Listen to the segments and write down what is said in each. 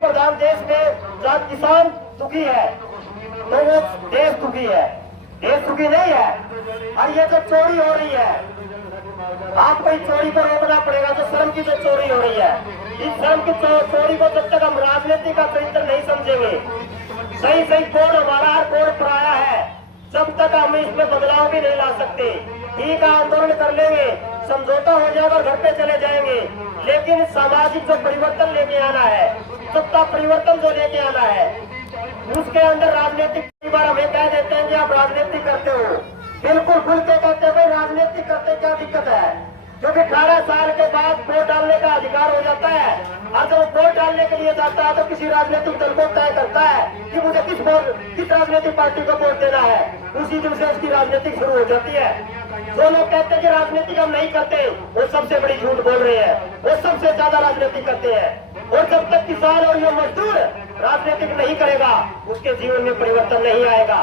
प्रधान देश में जब किसान दुखी है तो वो देश दुखी है, देश दुखी नहीं है। और ये जो चोरी हो रही है, आपको इस चोरी को रोकना पड़ेगा। जो श्रम की जो चोरी हो रही है, इस श्रम की चोरी को जब तक हम राजनीति का चरित्र नहीं समझेंगे, सही सही कौन हमारा और कौन पराया है, जब तक हम इसमें बदलाव भी नहीं ला सकते। ठीक है, आंदोलन कर लेंगे, समझौता हो जाएगा, घर पे चले जाएंगे, लेकिन सामाजिक जो परिवर्तन लेके आना है, सत्ता परिवर्तन जो लेके आना है, उसके अंदर राजनीतिक कई बार हमें कह देते हैं कि आप राजनीति करते हो। बिल्कुल खुल के कहते हैं भाई राजनीति करते क्या दिक्कत है, क्योंकि 18 साल के बाद वोट डालने का अधिकार हो जाता है। और जब वोट डालने के लिए जाता है तो किसी राजनीतिक दल को तय करता है कि मुझे किस राजनीतिक पार्टी को वोट देना है, उसी दिन से उसकी राजनीति शुरू हो जाती है। जो लोग कहते हैं कि राजनीति हम नहीं करते, वो सबसे बड़ी झूठ बोल रहे हैं, वो सबसे ज्यादा राजनीति करते हैं। और जब तक किसान और ये मजदूर राजनीतिक नहीं करेगा, उसके जीवन में परिवर्तन नहीं आएगा।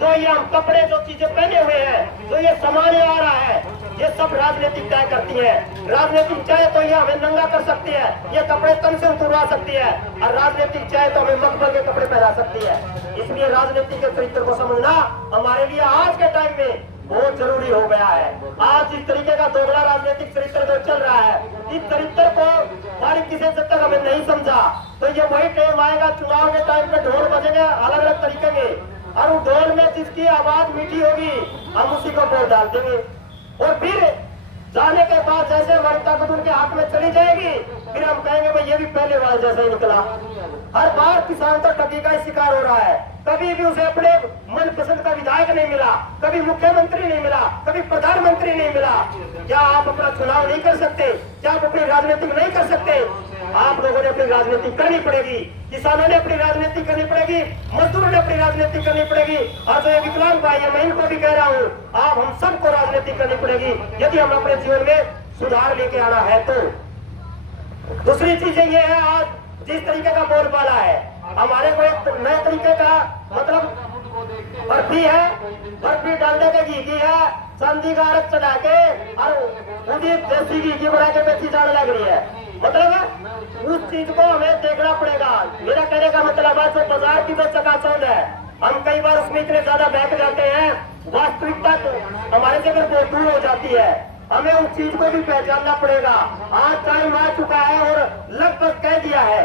जो ये हम कपड़े जो चीजें पहने हुए हैं, जो ये सामान आ रहा है, ये सब राजनीतिक तय करती है। राजनीतिक चाहे तो ये हमें नंगा कर सकती है, ये कपड़े तन से उतरवा सकती है, और राजनीतिक चाहे तो हमें मखमल के कपड़े पहना सकती है। इसलिए राजनीति के चरित्र को समझना हमारे लिए आज के टाइम में बहुत जरूरी हो गया है। आज इस तरीके का दोगला राजनीतिक चरित्र जो चल रहा है, इस चरित्र को बारीकी से जब तक हमें नहीं समझा, तो ये वही टाइम आएगा, चुनाव के टाइम पे ढोल बजेंगे अलग अलग तरीके के, और उस ढोल में जिसकी आवाज मीठी होगी हम उसी को वोट डाल देंगे। और फिर जाने के बाद जैसे हमारी ताकत उनके हाथ में चली जाएगी, फिर हम कहेंगे भाई ये भी पहले वाला जैसा ही निकला। हर बार किसान तो ठगी का शिकार हो रहा है। कभी भी उसे अपने मनपसंद का विधायक नहीं मिला, कभी मुख्यमंत्री नहीं मिला, कभी प्रधानमंत्री नहीं मिला। क्या आप अपना चुनाव नहीं कर सकते? क्या आप अपनी राजनीति नहीं कर सकते? आप लोगों ने अपनी राजनीति करनी पड़ेगी, किसानों ने अपनी राजनीति करनी पड़ेगी, मजदूरों ने अपनी राजनीति करनी पड़ेगी। और जो ये विकलांग भाई है, मैं इनको भी कह रहा हूँ, आप हम सबको राजनीति करनी पड़ेगी यदि हम अपने जीवन में सुधार लेके आना है तो। दूसरी चीजें ये है, आज जिस तरीके का बोलबाला है, हमारे को एक नए तरीके का मतलब बर्फी है, बर्फी डालने के घी की है, चांदी का अर्क चढ़ा के और उदित देसी घी की बना के बेची जाने लग रही है। मतलब उस चीज को हमें देखना पड़ेगा। मेरा कहने का मतलब है जो बाजार की जो चकाचौंध है, हम कई बार उसमें इतने ज्यादा बहक जाते हैं, वास्तविकता हमारे से बहुत दूर हो जाती है। हमें उस चीज को भी पहचानना पड़ेगा। आज टाइम आ चुका है और लगभग कह दिया है।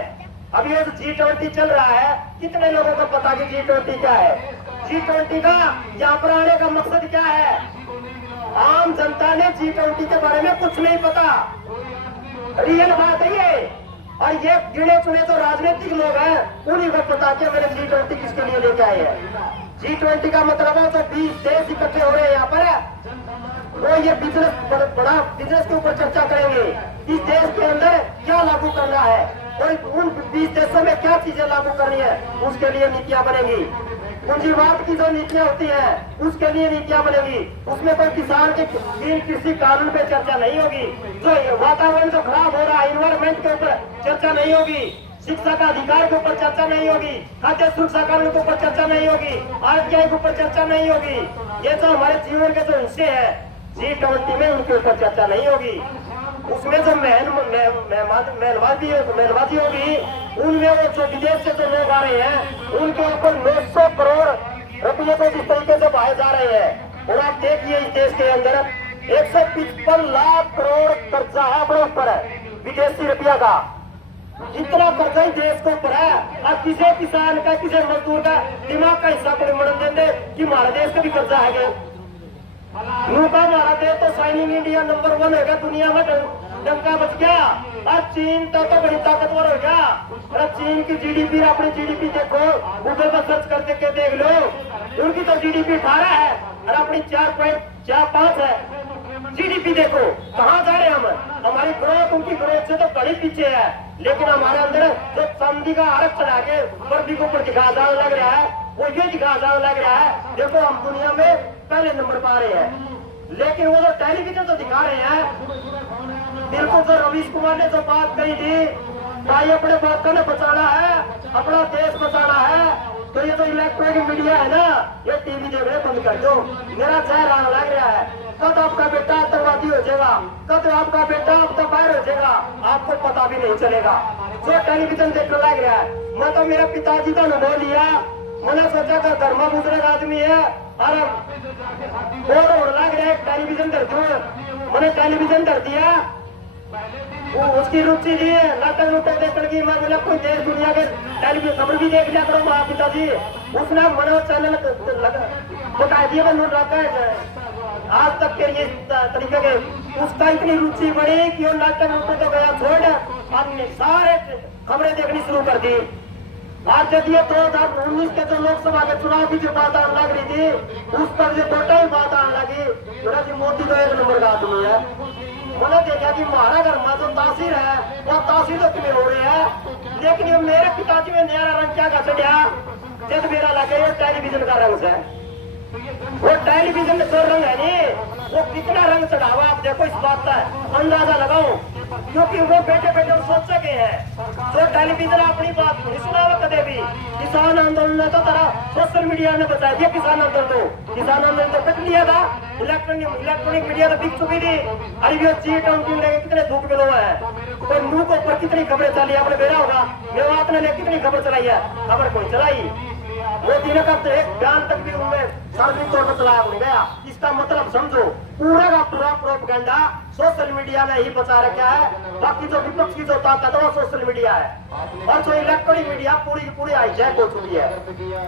अब ये G20 चल रहा है, कितने लोगों को पता कि G20 क्या है? G20 का यहाँ पर आने का मकसद क्या है? आम जनता ने G20 के बारे में कुछ नहीं पता। रियल बात है ये। और ये गिने चुने जो राजनीतिक लोग हैं, उन्हीं को पता कि मैंने G20 किसके लिए लेके आए हैं। G20 का मतलब है जो 20 देश इकट्ठे हो रहे हैं यहाँ पर, वो ये बिजनेस बड़ा बिजनेस के ऊपर चर्चा करेंगे। इस देश के अंदर क्या लागू करना है और उन 20 देशों में क्या चीजें लागू करनी है, उसके लिए नीतियां बनेगी। पूंजीवाद की जो नीतियां होती हैं, उसके लिए नीतियां बनेगी। उसमें कोई किसान के कृषि कानून पे चर्चा नहीं होगी। जो वातावरण जो खराब हो रहा है, इन्वायरमेंट के ऊपर चर्चा नहीं होगी। शिक्षा का अधिकार के ऊपर चर्चा नहीं होगी। खाद्य सुरक्षा कानून के ऊपर चर्चा नहीं होगी। आरटीआई के ऊपर चर्चा नहीं होगी। ये जो हमारे जीवन के जो हिस्से है, G20 में उनके ऊपर चर्चा नहीं होगी। उसमें जो मेहनबाजी होगी, उनमें वो जो विदेश से जो लोग आ रहे हैं, उनके ऊपर 900 करोड़ रुपये को जिस तरीके से बहाए जा रहे हैं। और आप देखिए इस देश के अंदर 155 लाख करोड़ कर्जा है अपने ऊपर है, विदेशी रुपया का। इतना कर्जा ही देश को ऊपर है। अब किसी किसान का, किसी मजदूर का दिमाग का हिस्सा को मनोरंजन दे कि हमारे देश का भी कर्जा है। हमारा देश तो शाइनिंग इंडिया नंबर 1 है दुनिया में, डंका बच गया। और चीन तो बड़ी ताकतवर हो गया। और चीन की जीडीपी, अपनी जीडीपी देखो, गूगल पर सर्च करके के देख लो, उनकी तो जीडीपी 18 है और अपनी 4.45 है। जीडीपी देखो कहाँ जा रहे हैं हम। हमारी ग्रोथ उनकी ग्रोथ से तो बड़ी पीछे है। लेकिन हमारे अंदर जो चांदी का आरक चढ़ा के बर्फी के ऊपर दिखा जाने लग रहा है, वो ये दिखा जाने लग रहा है देखो हम दुनिया में पहले नंबर पा रहे हैं। लेकिन वो जो टेलीविजन तो दिखा रहे हैं, बिल्कुल जो रवीश कुमार ने जो बात कही थी, भाई अपने बाप ने बचाना है, अपना देश बचाना है, तो ये जो इलेक्ट्रॉनिक मीडिया है ना, ये टीवी देखने बंद कर दो। मेरा चेहरा लग रहा है, कब आपका बेटा आतंकवादी हो जाएगा, कब आपका बेटा आपका बाहर हो जाएगा। होगा आपको पता भी नहीं चलेगा। जो टेलीविजन देखने लग रहा है, मैं तो मेरे पिताजी का अनुभव लिया, मैंने सोचा कि घर में बुजुर्ग आदमी है और बोर होने लग रहा है, टेलीविजन धर दूं, मैंने टेलीविजन धर दिया। वो उसकी रुचि थी नाटक नुटक देखने की, मैं बोला कोई देश दुनिया के टेलीविजन खबर भी देख लिया करो माँ पिताजी। उसने मनो चैनल बता दिया आज तक के ये तरीके के, उसका इतनी रुचि बढ़ी कि वो नाटक नुटक तो गया छोड़, हमने सारे खबरें देखनी शुरू कर दी। आज जब ये 2019 के जो लोकसभा के चुनाव की जो बात आने लग रही थी, उस पर जो टोटल बात आने लगी, मेरा जी मोदी तो 1 नंबर का आदमी है। मैंने देखा कि हमारा घर में जो तासीर है वो तासीर तो क्लियर हो रही है, लेकिन ये मेरे पिताजी में नया रंग क्या कर चढ़िया, जब मेरा लगे ये टेलीविजन का रंग है। वो टेलीविजन में जो रंग है नी, वो कितना रंग चढ़ावा आप देखो, इस बात का अंदाजा लगाओ, क्योंकि वो बैठे बैठे सोच सके हैं। जो टेलीविजन अपनी बात नहीं सुनावा कदे भी। किसान आंदोलन ने तो तरह सोशल मीडिया ने बता दिया, किसान आंदोलन तो किसान आंदोलन तो पिट लिया था, इलेक्ट्रॉनिक मीडिया तो बिक चुकी थी। अरे वो चीट उनकी लेके कितने धूप में लोग है, कोई मुंह के ऊपर कितनी खबरें चली, आपने बेरा होगा मेवात ने कितनी खबर चलाई है, खबर कोई चलाई। मोदी ने कब एक बयान तक भी उनमें सार्वजनिक तौर पर चलाया नहीं गया। इसका मतलब समझो, पूरा का पूरा प्रोपेगेंडा सोशल मीडिया ने ही बचा रखा है, बाकी जो विपक्ष की जो ताकत है वो सोशल मीडिया है, और जो इलेक्ट्रॉनिक मीडिया पूरी की पूरी हाईजैक हो चुकी है।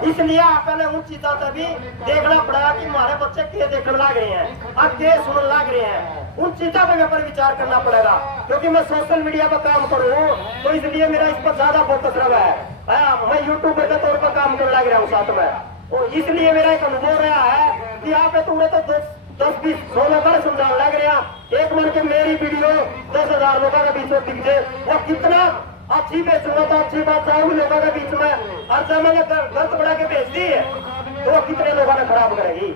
इसलिए आपने उन चीजों से भी देखना पड़ा कि हमारे बच्चे क्या देखने लग रहे हैं और क्या सुनने लग रहे हैं, उन चीजों पर विचार करना पड़ेगा। क्योंकि मैं सोशल मीडिया पर काम करूँ तो इसलिए मेरा इस पर ज्यादा फोकस रहा है। मैं यूट्यूबर के तौर पर काम करने लग रहा हूँ साथ में, और इसलिए मेरा एक अनुभव रहा है कि आप तुम्हें तो 10-20 16 बार समझाने लग रहा, एक मन के मेरी वीडियो 10,000 लोगों के बीच में दिख जाए, वो कितना अच्छी बेचूंगा तो अच्छी बात जाऊंगी लोगों के बीच में, और जब मैंने गलत बढ़ा के बेच दी तो वो कितने लोगों ने खराब करेगी।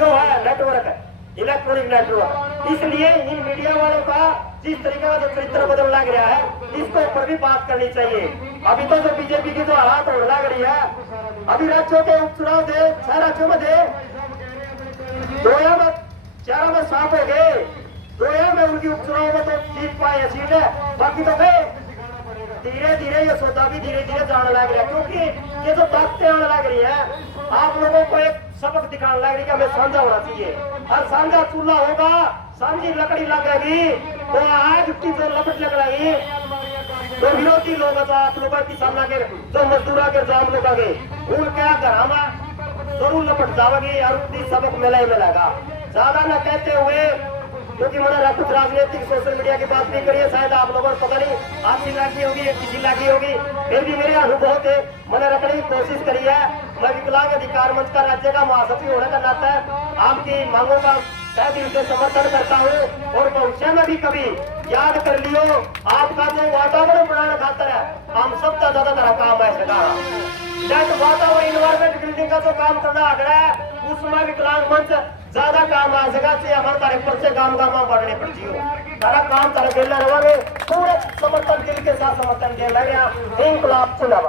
यो है नेटवर्क, इलेक्ट्रॉनिक नेटवर्क। इसलिए इन मीडिया वालों का जिस तरीके का जो चरित्र बदल लग रहा है, इसके ऊपर भी बात करनी चाहिए। अभी तो जो बीजेपी की जो हालात होने लग रही है, अभी राज्यों के उपचुनाव थे, 6 राज्यों में थे, 4 में साफ हो गए, 2 में उनकी उपचुनाव में तो जीत पाए सीट है, बाकी तो गए। धीरे धीरे ये सौदा भी धीरे धीरे जाने लग रहा है, क्योंकि ये जो ताकतें आने लग रही है, आप लोगों को एक सबक दिखाने लग रही कि हमें साझा होना चाहिए, और साझा चूल्हा होगा, साझी लकड़ी लगेगी, तो आग की जो लपट लग रही, तो विरोधी लोग आप लोग किसाना के जो मजदूरा के जाम लोग आगे उनके घर में जरूर लपट जाओगी, और उनकी सबक मिला मिलेगा। ज्यादा न कहते हुए, क्योंकि मैंने कुछ राजनीतिक सोशल मीडिया की बात नहीं करी है, शायद आप लोगों को पता नहीं आपकी लागी होगी या किसी लागी होगी, फिर भी मेरे अनुभव थे, मैंने रखने की कोशिश करी है। मैं विकलांग अधिकार मंच का राज्य का महासचिव होने का नाता आपकी मांगों का शायद इनसे समर्थन करता हूँ, और भविष्य में भी कभी याद कर लियो, आपका जो वातावरण बनाने खातर है, हम सबका ज्यादातर काम है इसका वातावरण इन्वायरमेंट बिल्डिंग का जो काम करना आग्रह है, उसमें विकलांग मंच ज्यादा काम आ सका से हमारे तारे पर्चे काम बढ़ने पड़ जियो, सारा काम तारा खेलना रहोगे, पूरे समर्थन दिल के साथ समर्थन दे लगे। इंकलाब जिंदाबाद।